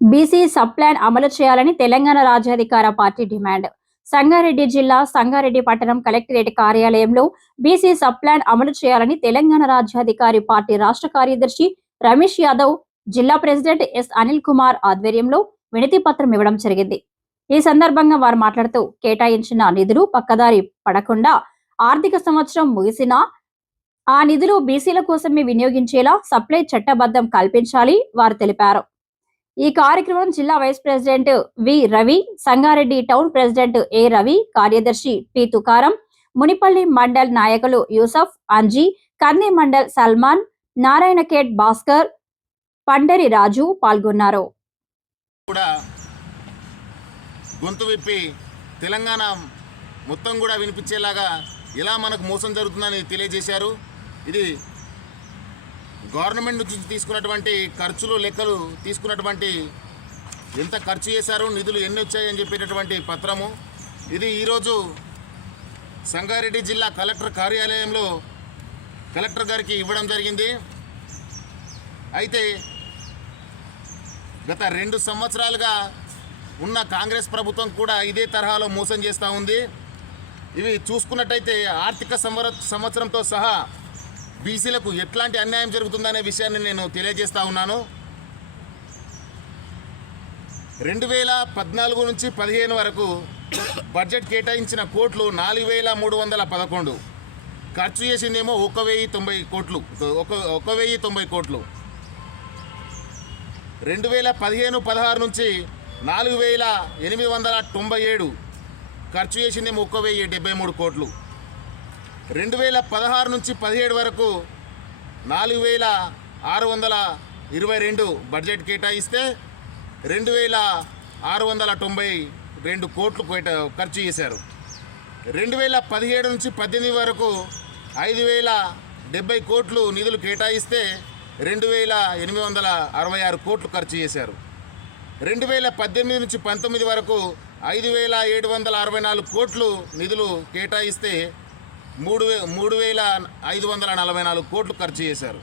BC sub plan అమలు చేయాలని తెలంగాణ రాజ్యాధికార పార్టీ డిమాండ్. సంగారెడ్డి జిల్లా సంగారెడ్డి పట్టణం కలెక్టరేట్ కార్యాలయంలో బీసీ సబ్ ప్లాన్ అమలు చేయాలని తెలంగాణ రాజ్యాధికారి పార్టీ రాష్ట్ర కార్యదర్శి రమేష్ యాదవ్, జిల్లా ప్రెసిడెంట్ ఎస్ అనిల్ కుమార్ ఆధ్వర్యంలో వినతి పత్రం ఇవ్వడం జరిగింది. ఈ సందర్భంగా వారు మాట్లాడుతూ కేటాయించిన నిధులు పక్కదారి పడకుండా ఆర్థిక సంవత్సరం ముగిసినా ఆ నిధులు బీసీల కోసమే వినియోగించేలా సప్లై చట్టబద్ధం కల్పించాలి వారు తెలిపారు. ఈ కార్యక్రమం జిల్లా vice president V Ravi, Sangareddy town president A Ravi, కార్యదర్శి పి తుకారం, మునిపల్లి మండల్ నాయకులు యూసఫ్, అంజీ, కంది మండల్ సల్మాన్, నారాయణఖేడ్ భాస్కర్, పండరి రాజు పాల్గొన్నారు. గొంతు విప్పి తెలంగాణ మొత్తం కూడా వినిపించేలాగా ఎలా మనకు మోసం జరుగుతుందని తెలియజేశారు. ఇది గవర్నమెంట్ నుంచి తీసుకున్నటువంటి ఖర్చులు లెక్కలు తీసుకున్నటువంటి ఎంత ఖర్చు చేశారు, నిధులు ఎన్ని వచ్చాయని చెప్పేటటువంటి పత్రము ఇది. ఈరోజు సంగారెడ్డి జిల్లా కలెక్టర్ కార్యాలయంలో కలెక్టర్ గారికి ఇవ్వడం జరిగింది. అయితే గత 2 సంవత్సరాలుగా ఉన్న కాంగ్రెస్ ప్రభుత్వం కూడా ఇదే తరహాలో మోసం చేస్తూ ఉంది. ఇవి చూసుకున్నట్టయితే ఆర్థిక సంవత్సరంతో సహా బీసీలకు ఎట్లాంటి అన్యాయం జరుగుతుందనే విషయాన్ని నేను తెలియజేస్తా ఉన్నాను. 2014 నుంచి 15 వరకు బడ్జెట్ కేటాయించిన కోట్లు 4311, ఖర్చు చేసిందేమో 1090 కోట్లు. 1090 కోట్లు. 2015-16 నుంచి 4897, ఖర్చు చేసిందేమో 1073 కోట్లు. 2016 నుంచి 17 వరకు 4622 బడ్జెట్ కేటాయిస్తే 2692 కోట్లు ఖర్చు చేశారు. 2017 నుంచి 18 వరకు 5070 కోట్లు నిధులు కేటాయిస్తే 2866 కోట్లు ఖర్చు చేశారు. 2018 నుంచి 19 వరకు 5764 కోట్లు నిధులు కేటాయిస్తే 3544 కోట్లు ఖర్చు చేశారు.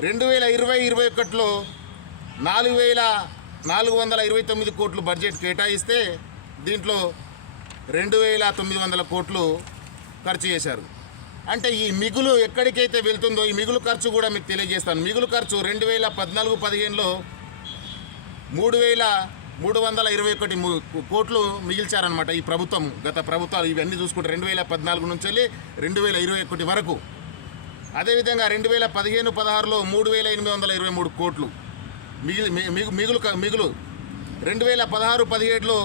2020-21లో 4429 కోట్లు బడ్జెట్ కేటాయిస్తే దీంట్లో 2900 కోట్లు ఖర్చు చేశారు. అంటే ఈ మిగులు ఎక్కడికైతే వెళ్తుందో ఈ మిగులు ఖర్చు కూడా మీకు తెలియజేస్తాను. మిగులు ఖర్చు 2014-15లో 3321 కోట్లు మిగిల్చారనమాట ఈ ప్రభుత్వం. గత ప్రభుత్వాలు ఇవన్నీ చూసుకుంటే 2014 నుంచి వెళ్ళి 2021 వరకు. అదేవిధంగా 2015-16లో 3823 కోట్లు మిగులు. 2016-17లో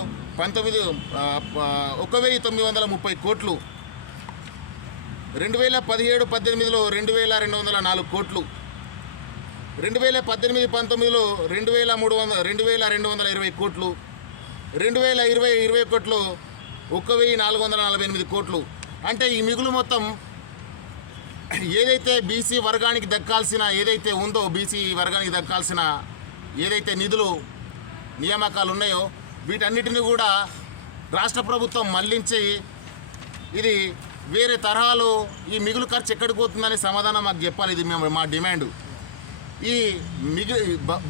1930 కోట్లు. 2017-18లో 2204 కోట్లు. 2018-19లో 2220 కోట్లు. 2020-21లో 1448 కోట్లు. అంటే ఈ మిగులు మొత్తం ఏదైతే బీసీ వర్గానికి దక్కాల్సిన ఏదైతే ఉందో, బీసీ వర్గానికి దక్కాల్సిన ఏదైతే నిధులు నియామకాలు ఉన్నాయో వీటన్నిటిని కూడా రాష్ట్ర ప్రభుత్వం మళ్లించి ఇది వేరే తరహాలో ఈ మిగులు ఖర్చు ఎక్కడికి పోతుందని సమాధానం మాకు చెప్పాలి. ఇది మా డిమాండ్. ఈ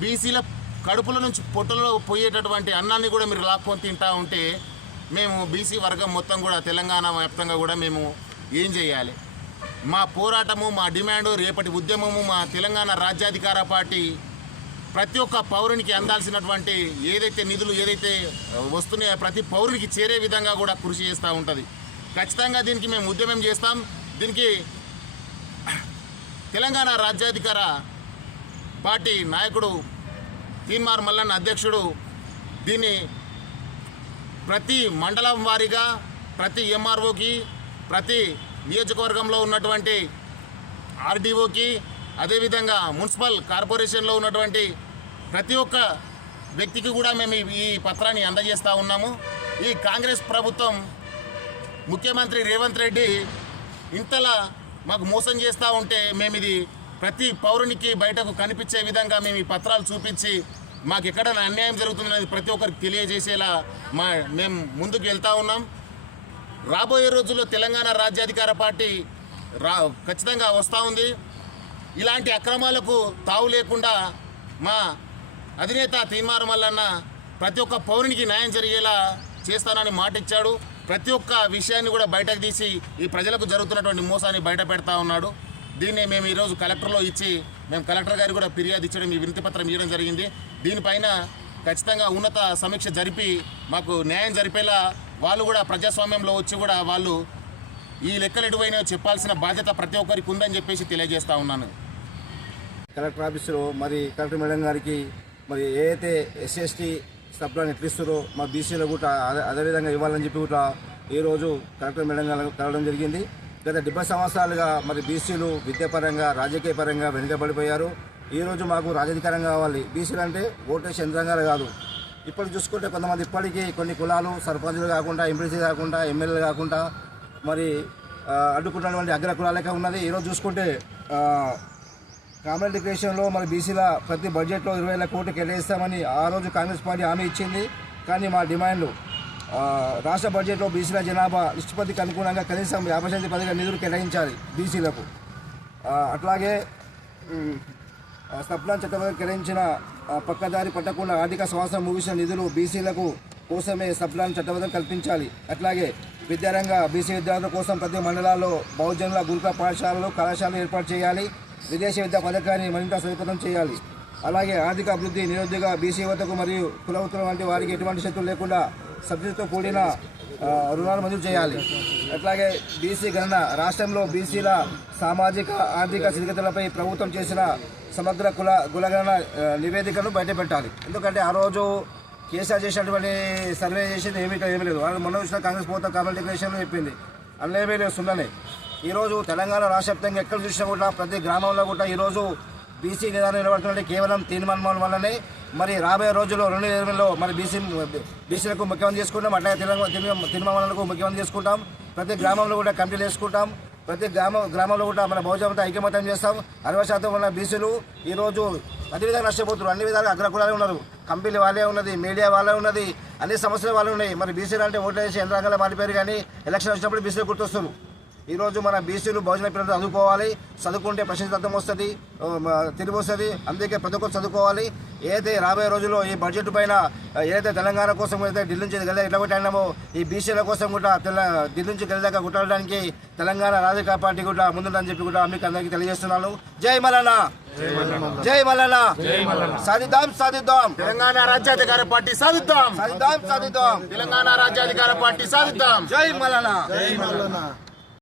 బీసీల కడుపుల నుంచి పొట్టలో పోయేటటువంటి అన్నాన్ని కూడా మీరు లాక్కొని తింటా ఉంటే మేము బీసీ వర్గం మొత్తం కూడా తెలంగాణ వ్యాప్తంగా కూడా మేము ఏం చేయాలి? మా పోరాటము, మా డిమాండు, రేపటి ఉద్యమము, మా తెలంగాణ రాజ్యాధికార పార్టీ ప్రతి ఒక్క పౌరునికి అందాల్సినటువంటి ఏదైతే నిధులు ఏదైతే వస్తున్నాయో ప్రతి పౌరునికి చేరే విధంగా కూడా కృషి చేస్తూ ఉంటుంది. ఖచ్చితంగా దీనికి మేము ఉద్యమం చేస్తాం. దీనికి తెలంగాణ రాజ్యాధికార పార్టీ నాయకుడు తీన్మార్ మల్లన్న అధ్యక్షుడు దీన్ని ప్రతి మండలం వారీగా ప్రతి ఎంఆర్ఓకి, ప్రతి నియోజకవర్గంలో ఉన్నటువంటి ఆర్డీఓకి, అదేవిధంగా మున్సిపల్ కార్పొరేషన్లో ఉన్నటువంటి ప్రతి ఒక్క వ్యక్తికి కూడా మేము ఈ పత్రాన్ని అందజేస్తూ ఉన్నాము. ఈ కాంగ్రెస్ ప్రభుత్వం ముఖ్యమంత్రి రేవంత్ రెడ్డి ఇంతలా మాకు మోసం చేస్తూ ఉంటే మేము ఇది ప్రతి పౌరునికి బయటకు కనిపించే విధంగా మేము ఈ పత్రాలు చూపించి మాకు ఎక్కడ అన్యాయం జరుగుతుందనేది ప్రతి ఒక్కరికి తెలియజేసేలా మేము ముందుకు వెళ్తూ ఉన్నాం. రాబోయే రోజుల్లో తెలంగాణ రాజ్యాధికార పార్టీ ఖచ్చితంగా వస్తూ ఉంది. ఇలాంటి అక్రమాలకు తావు లేకుండా మా అధినేత తీన్మార్ మల్లన్న ప్రతి ఒక్క పౌరునికి న్యాయం జరిగేలా చేస్తానని మాట ఇచ్చాడు. ప్రతి ఒక్క విషయాన్ని కూడా బయటకు తీసి ఈ ప్రజలకు జరుగుతున్నటువంటి మోసాన్ని బయట పెడతా ఉన్నాడు. దీన్నే మేము ఈరోజు కలెక్టర్లో ఇచ్చి మేము కలెక్టర్ గారికి కూడా ఫిర్యాదు ఇచ్చడం, ఈ వినతి పత్రం ఇవ్వడం జరిగింది. దీనిపైన ఖచ్చితంగా ఉన్నత సమీక్ష జరిపి మాకు న్యాయం జరిపేలా వాళ్ళు కూడా ప్రజాస్వామ్యంలో వచ్చి కూడా వాళ్ళు ఈ లెక్కలు ఎటువైనా చెప్పాల్సిన బాధ్యత ప్రతి ఒక్కరికి ఉందని చెప్పేసి తెలియజేస్తా ఉన్నాను. కలెక్టర్ ఆఫీసులో మరి కలెక్టర్ మేడం గారికి మరి ఏదైతే ఎస్సీ సప్లాన్ ఎట్లా ఇస్తారో మా బీసీలో కూడా అదేవిధంగా ఇవ్వాలని చెప్పి కూడా ఈరోజు కలెక్టర్ మేడం గారు కలవడం జరిగింది. గత 70 సంవత్సరాలుగా మరి బీసీలు విద్యాపరంగా రాజకీయ పరంగా వెనుకబడిపోయారు. ఈరోజు మాకు రాజధికారం కావాలి. బీసీలు అంటే ఓటేసి యంత్రాంగాలు కాదు. ఇప్పుడు చూసుకుంటే కొంతమంది ఇప్పటికీ కొన్ని కులాలు సర్పంచులు కాకుండా, ఎంపీసీ కాకుండా, ఎమ్మెల్యేలు కాకుండా మరి అడ్డుకున్నటువంటి అగ్ర కులాలకే ఉన్నది. ఈరోజు చూసుకుంటే కామన్ డిక్లరేషన్లో మరి బీసీల ప్రతి బడ్జెట్లో 20,000 కోట్లు కేటాయిస్తామని ఆ రోజు కాంగ్రెస్ పార్టీ హామీ ఇచ్చింది. కానీ మా డిమాండ్లు రాష్ట్ర బడ్జెట్లో బీసీల జనాభా నిష్పత్తికి అనుగుణంగా కనీసం 50% నిధులు కేటాయించాలి బీసీలకు. అట్లాగే సప్లాన్ చట్టబద్ధంగా కేటాయించిన పక్కదారి పట్టకుండా ఆర్థిక సంవత్సరం ముగిసిన నిధులు బీసీలకు కోసమే సప్లాన్ చట్టబద్ధం కల్పించాలి. అట్లాగే విద్యారంగ బీసీ విద్యార్థుల కోసం ప్రతి మండలాల్లో బహుజనుల గురుకుల పాఠశాలలు, కళాశాలలు ఏర్పాటు చేయాలి. విదేశీ విద్యా పథకాన్ని మరింత సులభతరం చేయాలి. అలాగే ఆర్థిక అభివృద్ధి, నిరుద్యోగ, బీసీ యువతకు మరియు కులవృత్తుల వంటి వారికి ఎటువంటి శక్తులు లేకుండా సబ్సిడీతో కూడిన రుణాలు మంజూరు చేయాలి. అట్లాగే బీసీ గణన రాష్ట్రంలో బీసీల సామాజిక ఆర్థిక స్థితిగతులపై ప్రభుత్వం చేసిన సమగ్ర కులగణన నివేదికను బయటపెట్టాలి. ఎందుకంటే ఆ రోజు కేసీఆర్ చేసినటువంటి సర్వే చేసింది ఏమీ లేదు. వాళ్ళు మొన్న వచ్చిన కాంగ్రెస్ ప్రభుత్వం కామన్ డిక్లరేషన్లో చెప్పింది, అందులో ఏమీ లేదు, సున్ననే. ఈరోజు తెలంగాణ రాష్ట్ర వ్యాప్తంగా ఎక్కడ చూసినా కూడా ప్రతి గ్రామంలో కూడా ఈరోజు బీసీ నిదానం నిలబడుతుంటే కేవలం తీర్మానం వల్లనే. మరి రాబోయే రోజుల్లో 2020లో మరి బీసీలకు ముఖ్యమంత్రి చేసుకుంటాం. అట్లాగే తీర్మానాలకు ముఖ్యమంత్రి చేసుకుంటాం. ప్రతి గ్రామంలో కూడా కమిటీలు వేసుకుంటాం. ప్రతి గ్రామంలో కూడా మన బహుజనత ఐక్యమత్యం చేస్తాం. 60% ఉన్న బీసీలు ఈరోజు అన్ని విధాలు నష్టపోతున్నారు. అన్ని విధాలుగా అగ్రకులాలే ఉన్నారు. కంపెనీ వాళ్ళే ఉన్నది, మీడియా వాళ్ళే ఉన్నది, అన్ని సమస్యలు వాళ్ళే ఉన్నాయి. మరి బీసీలు అంటే ఓట్లు వేసి యంత్రాంగాలు మారిపోయారు. కానీ ఎలక్షన్ వచ్చినప్పుడు బీసీలు గుర్తొస్తారు. ఈరోజు మన బీసీలు బహుజన పిల్లలు చదువుకోవాలి. చదువుకుంటే ప్రశాంతత్వం వస్తుంది, తిరిగి వస్తుంది. అందుకే ప్రతి ఒక్కరు చదువుకోవాలి. ఏదైతే రాబోయే రోజుల్లో ఈ బడ్జెట్ పైన ఏదైతే తెలంగాణ కోసం అయితే ఢిల్లీ నుంచి గెలిదాకా ఎట్లా కొట్టామో ఈ బీసీల కోసం కూడా ఢిల్లీ నుంచి గెలిదాకా కొట్టడానికి తెలంగాణ రాజకీయ పార్టీ కూడా ముందుందని చెప్పి కూడా మీకు అందరికీ తెలియజేస్తున్నాను. జై మల్లన్న, జై మల్లన్న, సాధిద్దాం సాధిద్దాం తెలంగాణ రాజ్యాధికార పార్టీ సాధిద్దాం, సాధిద్దాం సాధిద్దాం తెలంగాణ రాజ్యాధికార పార్టీ సాధిద్దాం. జై మల్లన్న.